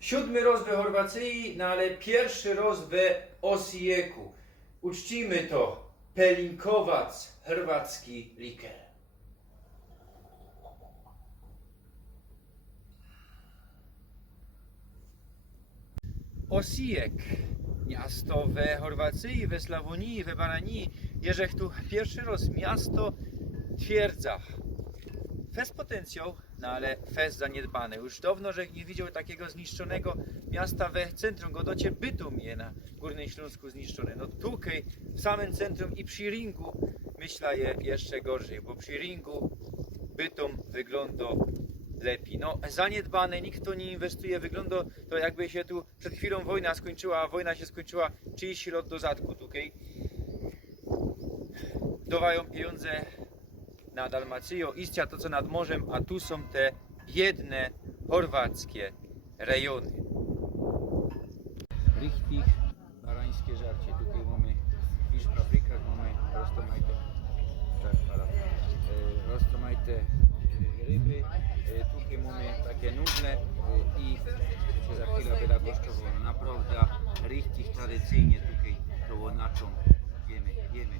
7. roz we Chorwacji, no ale pierwszy roz we Osijeku. Uczcimy to. Pelinkowac, chorwacki liker. Osijek, miasto we Chorwacji, we Slawonii, we Baranii. Jeżech tu pierwszy roz miasto twierdza. Fest potencjał, no ale fest zaniedbany. Już dawno, że nie widział takiego zniszczonego miasta we centrum. Godocie Bytom je na Górnym Śląsku zniszczone. No tutaj w samym centrum i przy ringu myślę je jeszcze gorzej, bo przy ringu Bytom wygląda lepiej. No zaniedbane, nikt tu nie inwestuje, wygląda to jakby się tu przed chwilą wojna skończyła, a wojna się skończyła 30 lat do zadku tutaj. Dawają pieniądze na Dalmację, istnia to co nad morzem, a tu są te biedne chorwackie rejony. Richtig barańskie żarcie. Tutaj mamy fish paprika, mamy roztomajte ryby, tutaj mamy takie nudne i się za chwilę będę kosztowało. Naprawdę richtig tradycyjnie tutaj to łonaczą jemy.